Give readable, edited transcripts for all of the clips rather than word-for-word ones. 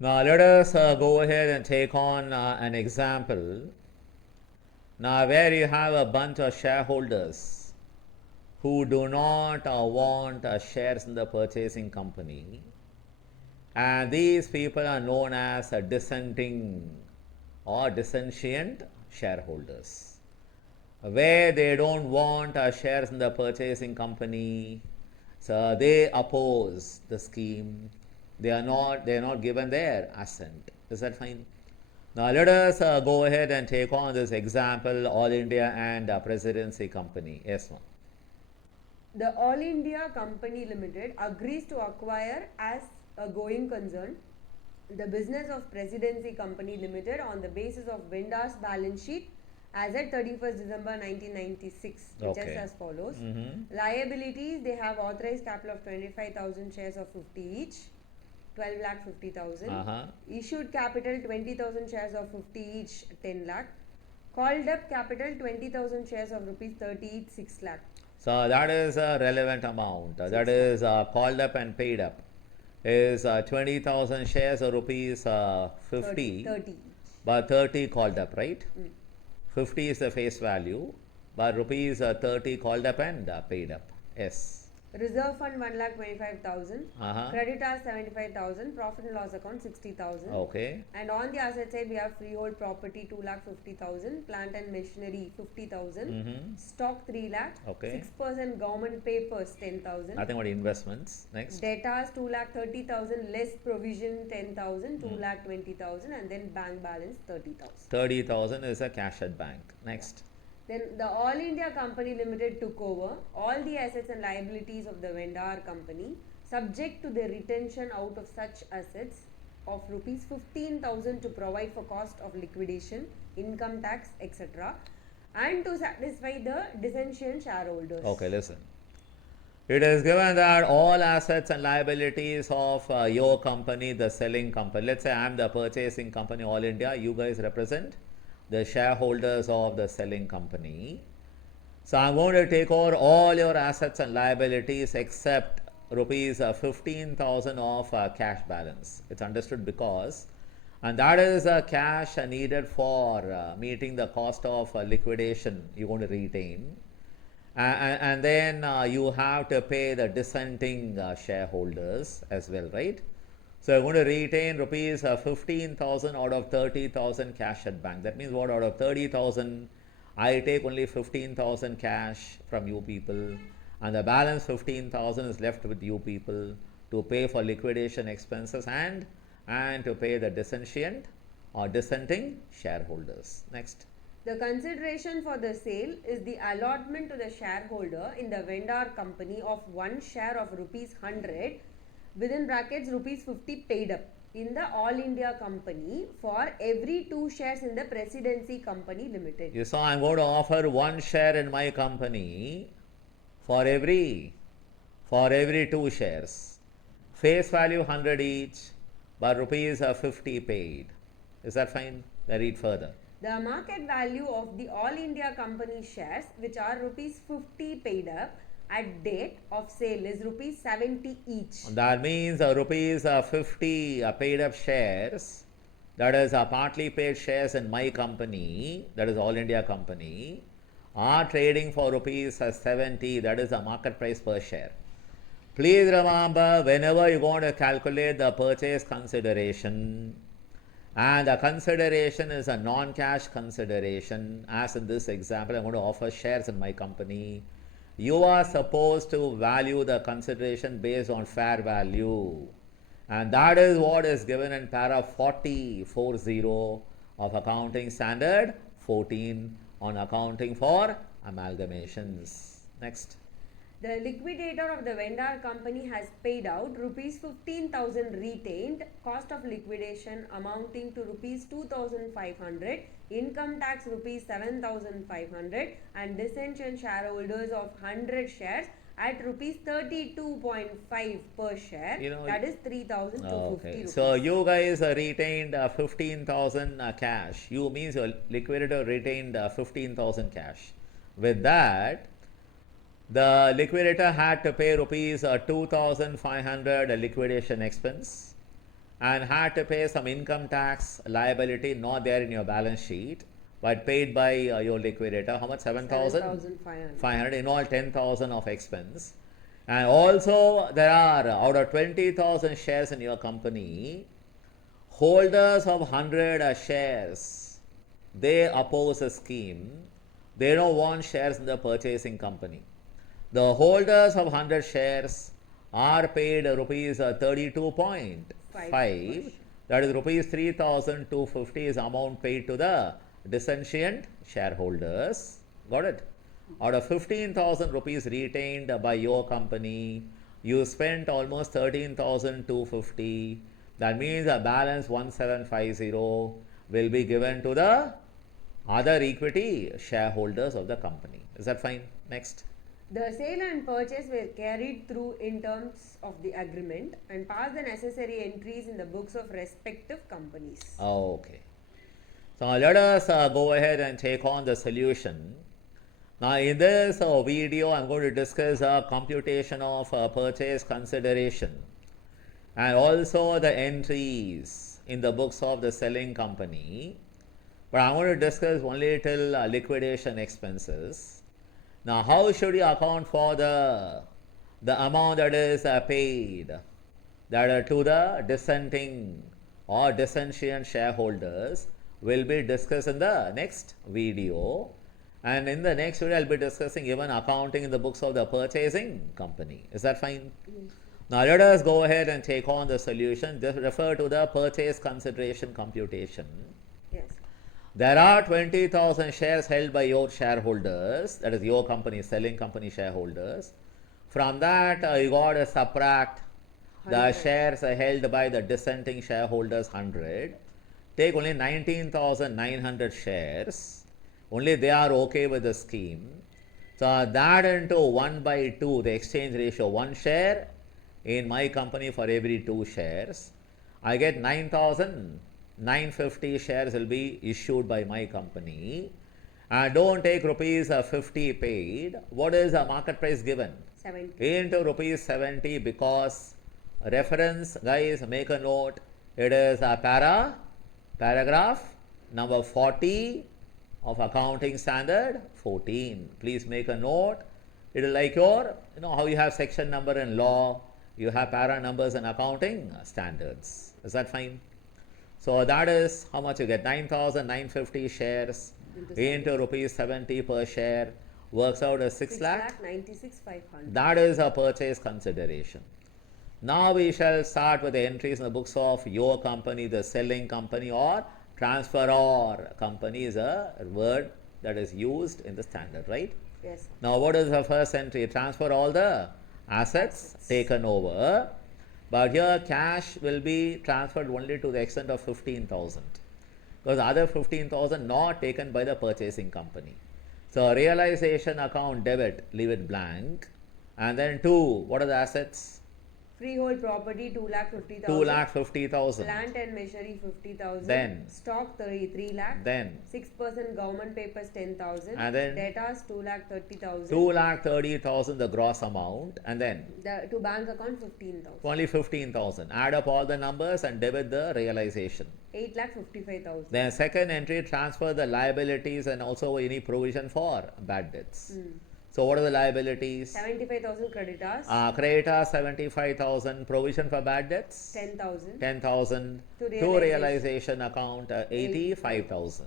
Now let us go ahead and take on an example. Now where you have a bunch of shareholders who do not want shares in the purchasing company, and these people are known as dissenting or dissentient shareholders, where they don't want shares in the purchasing company, so they oppose the scheme. They are not given their assent. Is that fine? Now let us go ahead and take on this example, All India and Presidency Company. Yes, ma'am. The All India Company Limited agrees to acquire as a going concern the business of Presidency Company Limited on the basis of vendor's balance sheet as at 31st December 1996, which is Okay. as follows. Liabilities, they have authorized capital of 25,000 shares of 50 each, 12 lakh 50,000. Issued capital 20,000 shares of 50 each, 10 lakh. Called up capital 20,000 shares of rupees 30 each, 6 lakh. So that is a relevant amount. That is called up and paid up. Is 20,000 shares of rupees 50, 30 each. but 30 called up, right? 50 is the face value, but rupees 30 called up and paid up. Yes. Reserve fund 1,25,000. Creditors 75,000. Profit and loss account 60,000. Okay. And on the asset side, we have freehold property 2,50,000. Plant and machinery 50,000. Stock 3 lakh. Okay. 6% government papers 10,000. Nothing but investments. Next. Debtors 2,30,000. Less provision 10,000. 2,20,000. And then bank balance 30,000. 30,000 is a cash at bank. Next. Then the All India Company Limited took over all the assets and liabilities of the vendor company, subject to the retention out of such assets of rupees 15,000 to provide for cost of liquidation, income tax, etc., and to satisfy the dissentient shareholders. Okay, listen. It is given that all assets and liabilities of your company, the selling company, let's say I am the purchasing company, All India, you guys represent the shareholders of the selling company. So I'm going to take over all your assets and liabilities except rupees 15,000 of cash balance. It's understood because, and that is cash needed for meeting the cost of liquidation you're going to retain. And then you have to pay the dissenting shareholders as well, right? So you're going to retain rupees 15,000 out of 30,000 cash at bank. That means what? Out of 30,000, I take only 15,000 cash from you people, and the balance 15,000 is left with you people to pay for liquidation expenses and to pay the dissentient or dissenting shareholders. Next. The consideration for the sale is the allotment to the shareholder in the vendor company of one share of rupees 100 within brackets rupees 50 paid up in the All India Company for every 2 shares in the Presidency Company Limited. You saw I'm going to offer 1 share in my company for every 2 shares. Face value 100 each, but rupees 50 paid. Is that fine? I read further. The market value of the All India Company shares, which are rupees 50 paid up at date of sale, is rupees 70 each. That means rupees 50 paid up shares, that is partly paid shares in my company, that is All India Company, are trading for rupees 70, that is the market price per share. Please remember, whenever you want to calculate the purchase consideration, and the consideration is a non-cash consideration, as in this example, I'm going to offer shares in my company. You are supposed to value the consideration based on fair value, and that is what is given in para 40 of Accounting Standard 14 on accounting for amalgamations. Next. The liquidator of the vendor company has paid out rupees 15,000 retained, cost of liquidation amounting to rupees 2,500, income tax rupees 7,500, and dissentient shareholders of 100 shares at rupees 32.5 per share, that is 3,250 rupees. So you guys retained 15,000 cash. You means your liquidator retained 15,000 cash. With that, the liquidator had to pay rupees 2,500 liquidation expense, and had to pay some income tax liability not there in your balance sheet but paid by your liquidator. How much? 7,000? 7,500. 500. In all, 10,000 of expense. And also there are out of 20,000 shares in your company, holders of 100 shares, they oppose a scheme. They don't want shares in the purchasing company. The holders of 100 shares are paid rupees 32.5. That is rupees 3,250 is amount paid to the dissentient shareholders. Got it? Out of 15,000 rupees retained by your company, you spent almost 13,250. That means a balance 1750 will be given to the other equity shareholders of the company. Is that fine? Next. The sale and purchase were carried through in terms of the agreement and passed the necessary entries in the books of respective companies. Okay. So let us go ahead and take on the solution. Now in this video, I'm going to discuss computation of purchase consideration and also the entries in the books of the selling company. But I'm going to discuss only till liquidation expenses. Now, how should you account for the amount that is paid that to the dissenting or dissentient shareholders will be discussed in the next video. And in the next video, I'll be discussing even accounting in the books of the purchasing company. Is that fine? Yes. Now, let us go ahead and take on the solution. Just refer to the purchase consideration computation. Yes. There are 20,000 shares held by your shareholders, that is your company, selling company shareholders. From that, you got to subtract the 100. shares held by the dissenting shareholders 100. Take only 19,900 shares. Only they are okay with the scheme. So that into 1 by 2, the exchange ratio, 1 share in my company for every 2 shares. I get 9,950 shares will be issued by my company. And don't take rupees 50 paid. What is the market price given? 70. Into rupees 70 because reference, guys, make a note. It is a paragraph number 40 of accounting standard 14. Please make a note. It is like your, how you have section number in law, you have para numbers in accounting standards. Is that fine? So that is how much you get. 9,950 shares into rupees 70 per share works out as 6,96,500. That is a purchase consideration. Now we shall start with the entries in the books of your company, the selling company, or transferor company is a word that is used in the standard, right? Yes. Now what is the first entry? Transfer all the assets taken over. But here cash will be transferred only to the extent of 15,000 because the other 15,000 not taken by the purchasing company. So realization account debit, leave it blank. And then 2, what are the assets? Freehold property 2,50,000. 2,50,000. Plant and machinery 50,000. Then stock 3 lakh. Then 6% government papers 10,000. And then debtors 2,30,000. 2,30,000 the gross amount. And then To bank account 15,000. only 15,000. Add up all the numbers and debit the realization. 8,55,000. Then second entry, transfer the liabilities and also any provision for bad debts. So what are the liabilities? 75,000 creditors. Creditors 75,000. Provision for bad debts? 10,000. 10,000. To To realization account 85,000.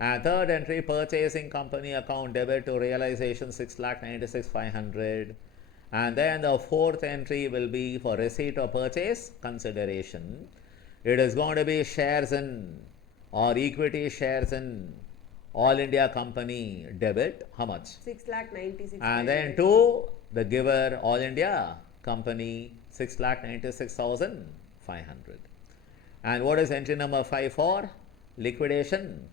And third entry, purchasing company account debit to realization 6,96,500. And then the fourth entry will be for receipt of purchase consideration. It is going to be shares in or equity shares in All India Company debit. How much? 6,96,500. And then to the giver All India Company 6,96,500. And what is entry number 5 for? Liquidation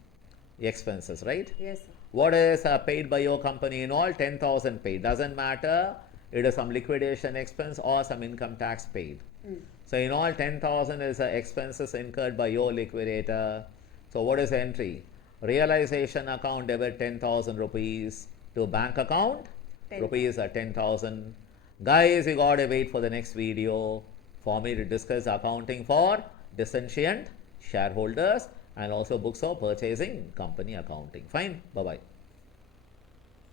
expenses, right? Yes, sir. What is paid by your company in all? 10,000 paid. Doesn't matter. It is some liquidation expense or some income tax paid. So in all 10,000 is expenses incurred by your liquidator. So what is the entry? Realization account debit 10,000 rupees to bank account 10,000. rupees 10,000. Guys, you gotta wait for the next video for me to discuss accounting for Dissentient Shareholders, and also books of purchasing company accounting. Fine. Bye bye.